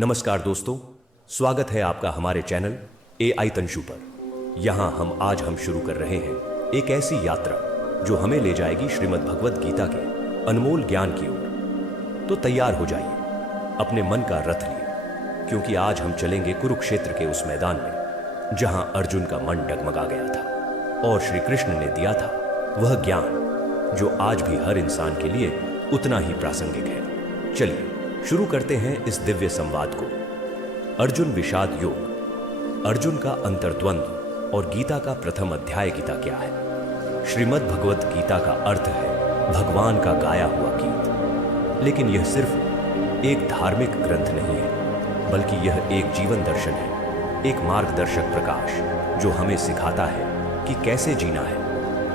नमस्कार दोस्तों, स्वागत है आपका हमारे चैनल AI तंशु पर। यहाँ आज हम शुरू कर रहे हैं एक ऐसी यात्रा जो हमें ले जाएगी श्रीमद् भगवद गीता के अनमोल ज्ञान की ओर। तो तैयार हो जाइए, अपने मन का रथ लिए, क्योंकि आज हम चलेंगे कुरुक्षेत्र के उस मैदान में जहां अर्जुन का मन डगमगा गया था और श्री कृष्ण ने दिया था वह ज्ञान जो आज भी हर इंसान के लिए उतना ही प्रासंगिक है। चलिए शुरू करते हैं इस दिव्य संवाद को। अर्जुन विषाद योग, अर्जुन का अंतर्द्वंद और गीता का प्रथम अध्याय गीता क्या है। श्रीमद् भगवद गीता का अर्थ है भगवान का गाया हुआ गीत। लेकिन यह सिर्फ एक धार्मिक ग्रंथ नहीं है, बल्कि यह एक जीवन दर्शन है, एक मार्गदर्शक प्रकाश जो हमें सिखाता है कि कैसे जीना है,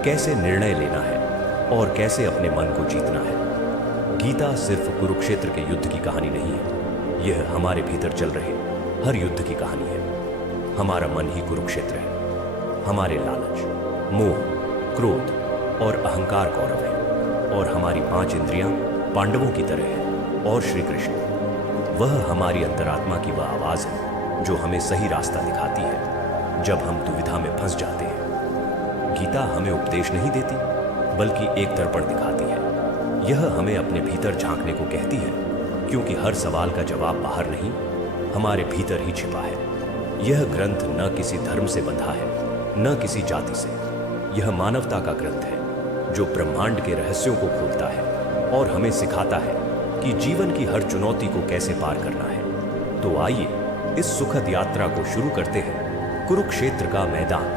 कैसे निर्णय लेना है और कैसे अपने मन को जीतना है। गीता सिर्फ कुरुक्षेत्र के युद्ध की कहानी नहीं है, यह हमारे भीतर चल रहे हर युद्ध की कहानी है। हमारा मन ही कुरुक्षेत्र है। हमारे लालच, मोह, क्रोध और अहंकार कौरव है और हमारी 5 इंद्रियां पांडवों की तरह है और श्री कृष्ण वह हमारी अंतरात्मा की वह आवाज है जो हमें सही रास्ता दिखाती है जब हम दुविधा में फंस जाते हैं। गीता हमें उपदेश नहीं देती, बल्कि एक दर्पण दिखाती है। यह हमें अपने भीतर झांकने को कहती है, क्योंकि हर सवाल का जवाब बाहर नहीं, हमारे भीतर ही छिपा है। यह ग्रंथ न किसी धर्म से बंधा है, न किसी जाति से। यह मानवता का ग्रंथ है जो ब्रह्मांड के रहस्यों को खोलता है और हमें सिखाता है कि जीवन की हर चुनौती को कैसे पार करना है। तो आइए इस सुखद यात्रा को शुरू करते हैं। कुरुक्षेत्र का मैदान,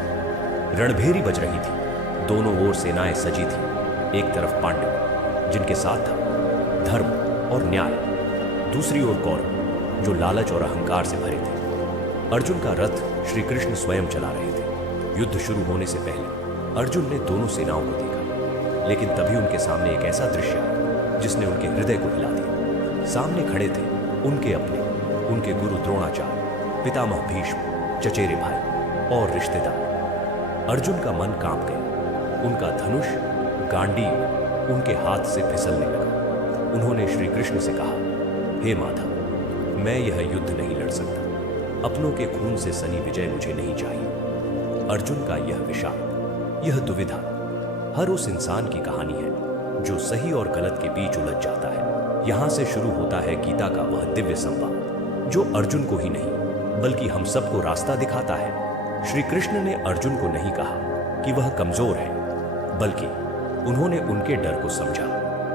रणभेरी बज रही थी, दोनों ओर सेनाएं सजी थी। एक तरफ पांडव जिनके साथ था धर्म और न्याय, दूसरी ओर कौरव जो लालच और अहंकार से भरे थे। अर्जुन का रथ श्री कृष्ण स्वयं चला रहे थे। युद्ध शुरू होने से पहले अर्जुन ने दोनों सेनाओं को देखा, लेकिन तभी उनके सामने एक ऐसा दृश्य आया जिसने उनके हृदय को हिला दिया। सामने खड़े थे उनके अपने, उनके गुरु द्रोणाचार्य, पितामह भीष्म, चचेरे भाई और रिश्तेदार। अर्जुन का मन कांप गया। उनका धनुष, गांडीव उनके हाथ से फिसलने लगा। उन्होंने श्री कृष्ण से कहा, हे माधव, मैं यह युद्ध नहीं लड़ सकता। अपनों के खून से सनी विजय मुझे नहीं चाहिए। अर्जुन का यह विषाद, यह दुविधा हर उस इंसान की कहानी है जो सही और गलत के बीच उलझ जाता है। यहां से शुरू होता है गीता का वह दिव्य संवाद जो अर्जुन को ही नहीं, बल्कि हम सबको रास्ता दिखाता है। श्री कृष्ण ने अर्जुन को नहीं कहा कि वह कमजोर है, बल्कि उन्होंने उनके डर को समझा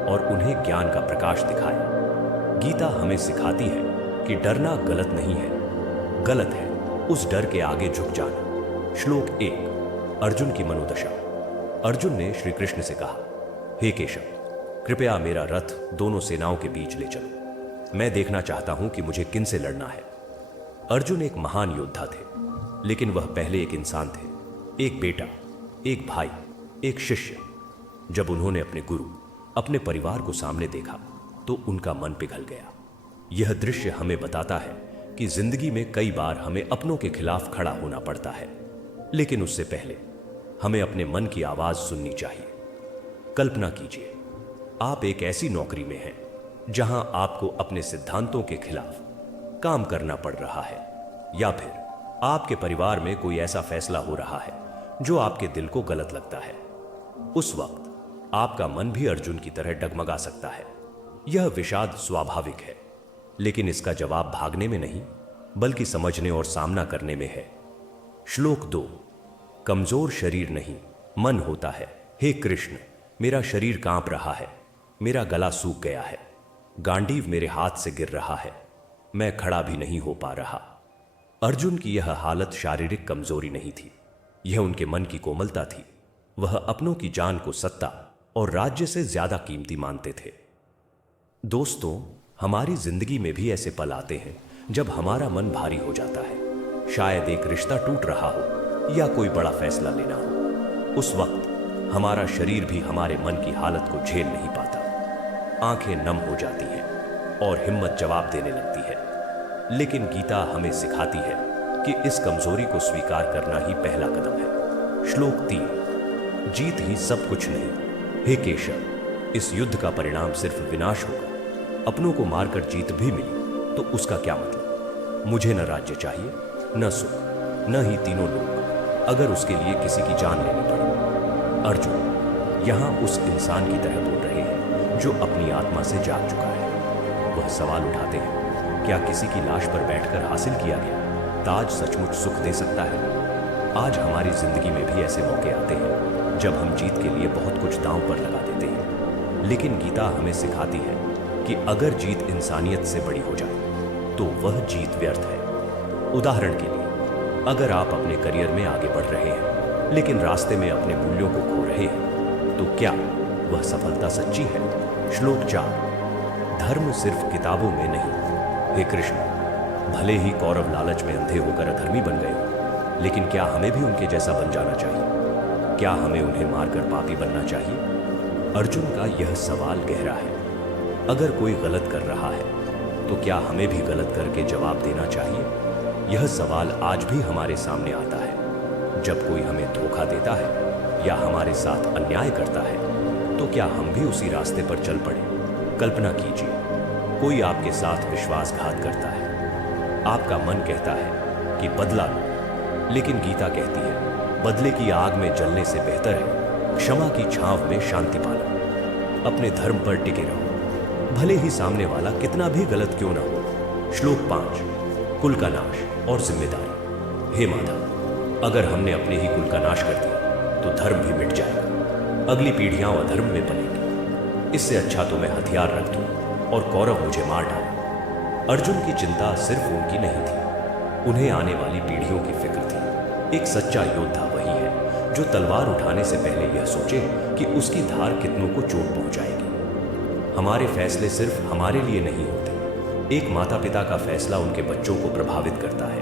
और उन्हें ज्ञान का प्रकाश दिखाया। गीता हमें सिखाती है कि डरना गलत नहीं है, गलत है उस डर के आगे झुक जाना। श्लोक 1, अर्जुन की मनोदशा। अर्जुन ने श्री कृष्ण से कहा, हे केशव, कृपया मेरा रथ दोनों सेनाओं के बीच ले चलो। मैं देखना चाहता हूं कि मुझे किन से लड़ना है। अर्जुन एक महान योद्धा थे, लेकिन वह पहले एक इंसान थे, एक बेटा, एक भाई, एक शिष्य। जब उन्होंने अपने गुरु, अपने परिवार को सामने देखा तो उनका मन पिघल गया। यह दृश्य हमें बताता है कि जिंदगी में कई बार हमें अपनों के खिलाफ खड़ा होना पड़ता है, लेकिन उससे पहले हमें अपने मन की आवाज सुननी चाहिए। कल्पना कीजिए, आप एक ऐसी नौकरी में हैं जहां आपको अपने सिद्धांतों के खिलाफ काम करना पड़ रहा है, या फिर आपके परिवार में कोई ऐसा फैसला हो रहा है जो आपके दिल को गलत लगता है। उस वक्त आपका मन भी अर्जुन की तरह डगमगा सकता है। यह विषाद स्वाभाविक है, लेकिन इसका जवाब भागने में नहीं, बल्कि समझने और सामना करने में है। श्लोक 2, कमजोर शरीर नहीं, मन होता है। हे कृष्ण, मेरा शरीर कांप रहा है, मेरा गला सूख गया है, गांडीव मेरे हाथ से गिर रहा है, मैं खड़ा भी नहीं हो पा रहा। अर्जुन की यह हालत शारीरिक कमजोरी नहीं थी, यह उनके मन की कोमलता थी। वह अपनों की जान को सत्ता और राज्य से ज्यादा कीमती मानते थे। दोस्तों, हमारी जिंदगी में भी ऐसे पल आते हैं जब हमारा मन भारी हो जाता है। शायद एक रिश्ता टूट रहा हो या कोई बड़ा फैसला लेना हो। उस वक्त हमारा शरीर भी हमारे मन की हालत को झेल नहीं पाता। आंखें नम हो जाती हैं और हिम्मत जवाब देने लगती है। लेकिन गीता हमें सिखाती है कि इस कमजोरी को स्वीकार करना ही पहला कदम है। श्लोक 3, जीत ही सब कुछ नहीं। हे केशव, इस युद्ध का परिणाम सिर्फ विनाश होगा। अपनों को मारकर जीत भी मिली तो उसका क्या मतलब। मुझे न राज्य चाहिए, न सुख, न ही तीनों लोग, अगर उसके लिए किसी की जान लेनी पड़े। अर्जुन यहाँ उस इंसान की तरह बोल रहे हैं जो अपनी आत्मा से जाग चुका है। वह सवाल उठाते हैं, क्या किसी की लाश पर बैठकर हासिल किया गया ताज सचमुच सुख दे सकता है? आज हमारी जिंदगी में भी ऐसे मौके आते हैं जब हम जीत के लिए बहुत कुछ दांव पर लगा देते हैं, लेकिन गीता हमें सिखाती है कि अगर जीत इंसानियत से बड़ी हो जाए तो वह जीत व्यर्थ है। उदाहरण के लिए, अगर आप अपने करियर में आगे बढ़ रहे हैं लेकिन रास्ते में अपने मूल्यों को खो रहे हैं, तो क्या वह सफलता सच्ची है? श्लोक 4। धर्म सिर्फ किताबों में नहीं। हे कृष्ण, भले ही कौरव लालच में अंधे होकर अधर्मी बन गए, लेकिन क्या हमें भी उनके जैसा बन जाना चाहिए? क्या हमें उन्हें मारकर पापी बनना चाहिए? अर्जुन का यह सवाल गहरा है। अगर कोई गलत कर रहा है तो क्या हमें भी गलत करके जवाब देना चाहिए? यह सवाल आज भी हमारे सामने आता है। जब कोई हमें धोखा देता है या हमारे साथ अन्याय करता है तो क्या हम भी उसी रास्ते पर चल पड़े? कल्पना कीजिए, कोई आपके साथ विश्वासघात करता है। आपका मन कहता है कि बदला लो, लेकिन गीता कहती है बदले की आग में जलने से बेहतर है क्षमा की छांव में शांति पाना। अपने धर्म पर टिके रहो, भले ही सामने वाला कितना भी गलत क्यों ना हो। श्लोक 5। कुल का नाश और जिम्मेदारी। हे माधव, अगर हमने अपने ही कुल का नाश कर दिया तो धर्म भी मिट जाएगा, अगली पीढ़ियां अधर्म में पलेंगी। इससे अच्छा तो मैं हथियार रख दूं और कौरव मुझे मार डाले। अर्जुन की चिंता सिर्फ उनकी नहीं थी, उन्हें आने वाली पीढ़ियों की फिक्र थी। एक सच्चा योद्धा वही है जो तलवार उठाने से पहले यह सोचे कि उसकी धार कितनों को चोट पहुंचाएगी। हमारे फैसले सिर्फ हमारे लिए नहीं होते। एक माता पिता का फैसला उनके बच्चों को प्रभावित करता है,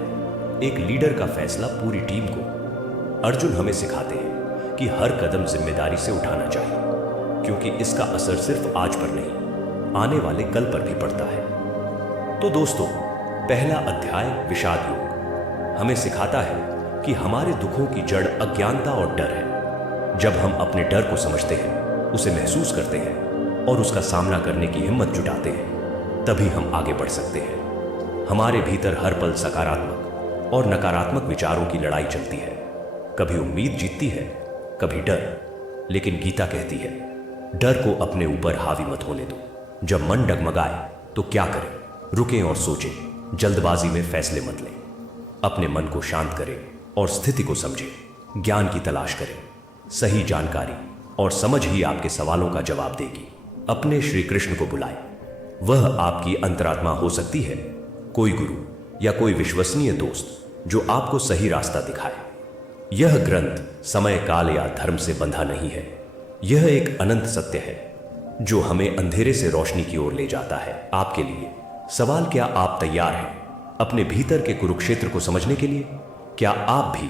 एक लीडर का फैसला पूरी टीम को। अर्जुन हमें सिखाते हैं कि हर कदम जिम्मेदारी से उठाना चाहिए, क्योंकि इसका असर सिर्फ आज पर नहीं, आने वाले कल पर भी पड़ता है। तो दोस्तों, पहला अध्याय विषाद योग हमें सिखाता है कि हमारे दुखों की जड़ अज्ञानता और डर है। जब हम अपने डर को समझते हैं, उसे महसूस करते हैं और उसका सामना करने की हिम्मत जुटाते हैं, तभी हम आगे बढ़ सकते हैं। हमारे भीतर हर पल सकारात्मक और नकारात्मक विचारों की लड़ाई चलती है। कभी उम्मीद जीतती है, कभी डर, लेकिन गीता कहती है डर को अपने ऊपर हावी मत होने दो। जब मन डगमगाए तो क्या करें? रुकें और सोचें, जल्दबाजी में फैसले मत लें। अपने मन को शांत करें और स्थिति को समझें। ज्ञान की तलाश करें। सही जानकारी और समझ ही आपके सवालों का जवाब देगी। अपने श्री कृष्ण को बुलाएं। वह आपकी अंतरात्मा हो सकती है, कोई गुरु या कोई विश्वसनीय दोस्त जो आपको सही रास्ता दिखाए। यह ग्रंथ समय, काल या धर्म से बंधा नहीं है। यह एक अनंत सत्य है जो हमें अंधेरे से रोशनी की ओर ले जाता है। आपके लिए सवाल, क्या आप तैयार हैं अपने भीतर के कुरुक्षेत्र को समझने के लिए? क्या आप भी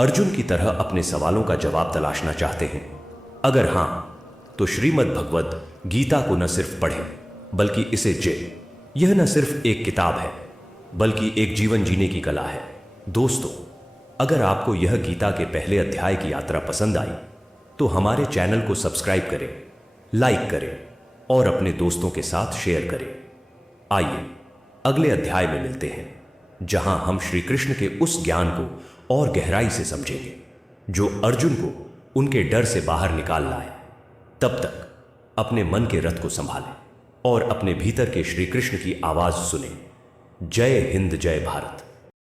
अर्जुन की तरह अपने सवालों का जवाब तलाशना चाहते हैं? अगर हां, तो श्रीमद् भगवद गीता को न सिर्फ पढ़ें, बल्कि इसे जिए। यह न सिर्फ एक किताब है, बल्कि एक जीवन जीने की कला है। दोस्तों, अगर आपको यह गीता के पहले अध्याय की यात्रा पसंद आई, तो हमारे चैनल को सब्सक्राइब करें, लाइक करें और अपने दोस्तों के साथ शेयर करें। आइए अगले अध्याय में मिलते हैं, जहां हम श्री कृष्ण के उस ज्ञान को और गहराई से समझेंगे जो अर्जुन को उनके डर से बाहर निकाल लाए। तब तक अपने मन के रथ को संभालें और अपने भीतर के श्री कृष्ण की आवाज सुनें। जय हिंद, जय भारत।